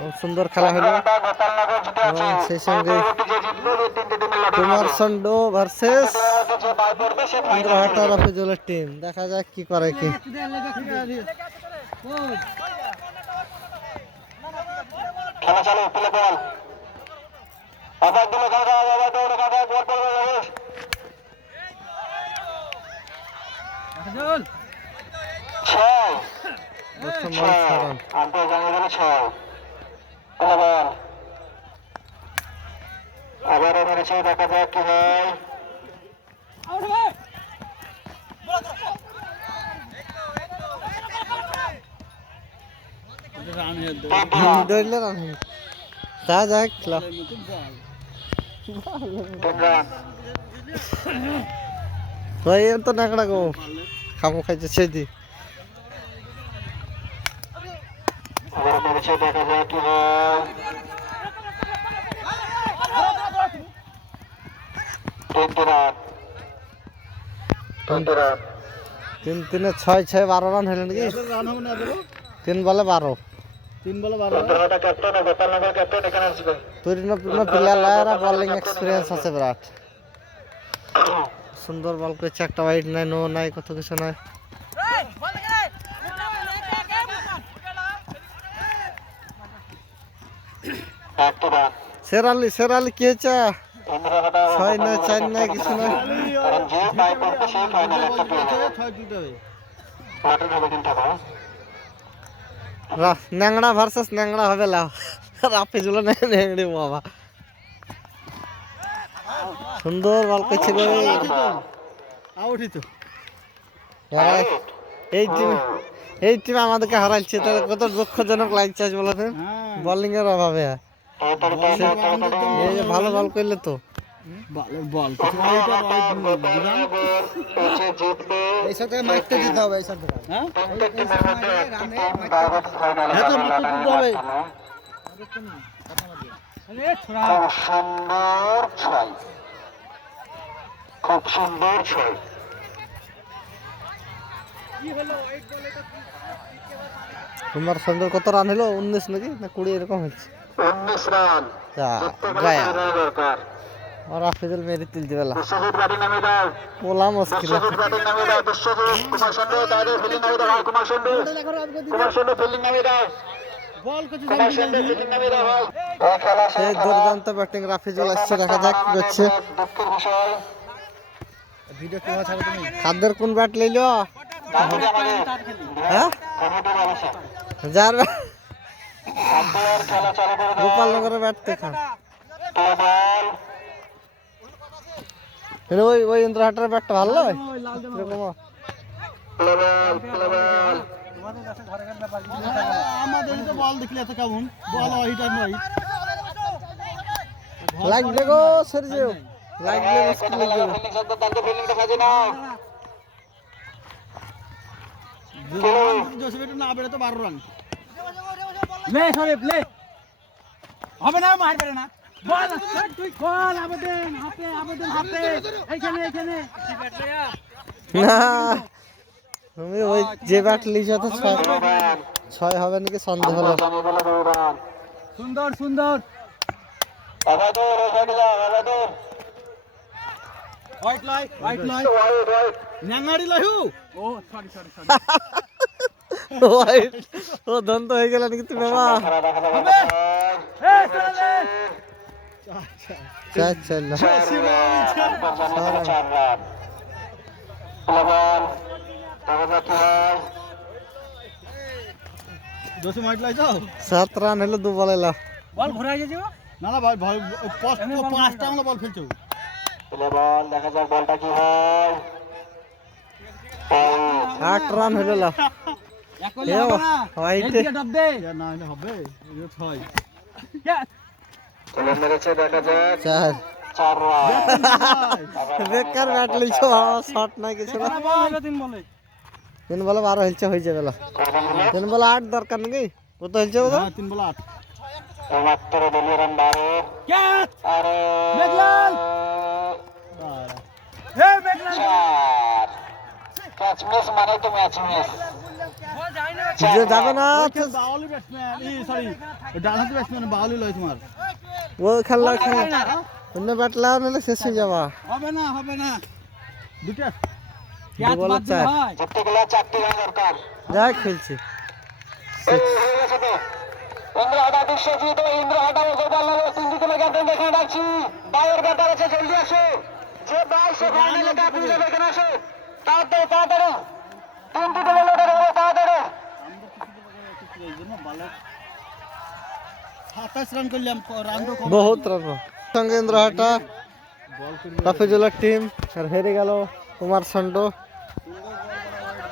খুব সুন্দর খেলা হলো এবং সেই সঙ্গে কুমারচন্ডু ভার্সেস ইন্দ্রহাটা রাফিজুলের টিম। দেখা যাক কি করে কি। খেলা চালু, প্লে বল। আবার দিল কাকা, আবার দৌড়ে কাকা, বল পড়বে রমেশ। ছয়। প্রথম বল ছাড়ান। আম্পায়ার জানিয়ে দিল ছয়। প্লে বল। আবারও মেরেছে, দেখা যাক কি হয়। ধরলে রান হবে। তা যাক খেলা। ভাই তো নাকড়া গো খামো খাইছে সেদি। আবার মেরেছে, দেখা যাক কি হয়। 20 রান। 20 রান। 3-3 6-6 12 রান হলো নাকি? 3 বলে 12। ইন্দ্রহাটা ক্যাপ্টেন, গোপালনগর ক্যাপ্টেন এখানে আসবে। তরিনপূর্ণ প্লেয়াররা বোলিং এক্সপিরিয়েন্স আছে বিরাট। সুন্দর বল করছে, একটা ওয়াইড নাই, নো নাই, কত কিছু নাই। শেরালি কি হয়েছে? 6 নাই, 4 নাই, কিছু নাই। ন্যাংড়া ভার্সেস ন্যাংড়া হবে লাও। রাফিজুল ন্যাংড়ি বাবা। সুন্দর বল করছে গো। এই টিম আমাদেরকে হারাইছে, তাহলে কত দুঃখজনক লাগছে আজ বলো। বোলিং এর অভাবে এই যে ভালো বল করলে তো মারতে দিতে হবে। খুব সুন্দর ছয়। তোমার সুন্দর কত রান হলো? 19 নাকি না 20 এরকম হচ্ছে। 19 রান। দরকার। আর রাফিজুল মেরে তুল দিবে লা। বিশ্বজিৎ ব্যাটিং নামে দাও। বলা মুশকিল। বিশ্বজিৎ ব্যাটিং নামে দাও। বিশ্বজিৎ, কুমার চন্দ্র তাদের ফিল্ডিং নামে দাও। কুমার চন্দ্র ফিল্ডিং নামে দাও। বল কিছু ফিল্ডিং নামে দাও ভাই। এই খেলা সেই দুর্দান্ত ব্যাটিং রাফিজুল আসছে, দেখা যাক কি করছে। দুঃখের বিষয়। ভিডিও কি ছাড়ো তুমি? খাদ্যের কোন ব্যাট লইলো? হ্যাঁ? যার খেলা চালু করে দাও। গোপালনগরের ব্যাট দেখান। বল। ওই ইন্দ্রহাটার ব্যাটটা ভালো নয়? এরকম লাগবে গো সরজিও, লাগবে মুশকিল লাগবে। না বেড়ে তো 12 রান হবে না, মারবে না। বল বল আবেদন হাতে, আবেদন হাতে, এইখানে এইখানে না তুমি ওই যে ব্যাট লিখছো তো 6 হবে নাকি সন্দেহ হলো। সুন্দর সুন্দর হোয়াইট লাইট, হোয়াইট লাইট, ন্যাঙ্গাড়ি লাহু। ও সরি সরি সরি হোয়াইট ও দন্ত হয়ে গেল নাকি তুমি বাবা? হবে এ চলে চার চার না। দোষে মাইট লাইছাও। 7 রান হলো, 2 বলে লাভ। বল ঘুরাই যাচ্ছে না না ভাই, ভাই পাঁচটা আমরা বল খেলছো। বল দেখা যাক বলটা কি হয়। 8 রান হলো লাভ। একলি হবে না, হোয়াইট এইদিকে ডাব দে না হলে হবে। এটা 6 চলে মেরেছে, দেখা যাক 4 4 রান। বেকার ব্যাট লিখছো, শট না কিছু না। বল হলো 3 বলে 3 বলে 12 হইছে, হয়ে যাবে লা। 3 বলে 8 দরকার নাকি? কত হইছে ওটা? 3 বল 8 মাত্র দলীয় রান 12। ক্যাচ আরে মেঘলাল, হে মেঘলাল ক্যাচ মিস মানে তো ম্যাচ মিস। বল যায় না। যে যাবে না বাউলি ব্যাটসম্যান সরি ডান হাতি ব্যাটসম্যান বাউলি লয় তোমার ও খেলা অন্য ব্যাটলা নিলে শেষ হয়ে যাবা হবে না দুটো দু বলে চার জিততে গেলে 4টি রান দরকার যাই খেলছি ইন্দ্রহাটা বিশ্বজিৎ ও ইন্দ্রহাটা গোপালনগর সিন্ডিকেট ক্যাপ্টেন দেখে ডাকছি বাইরের ব্যাটার আছে জলদি আসো যে ভাই সে ফাইনালে কাপ নিয়ে যাবে এখানে আসো তাড়াতাড়ি 3টি দলের লড়াই হবে তাড়াতাড়ি 27 রান করলাম রানও কম বহুত রান সঙ্গে ইন্দ্রহাটা রাফিজুলের টিম আর হেরে গেল কুমার ষণ্ড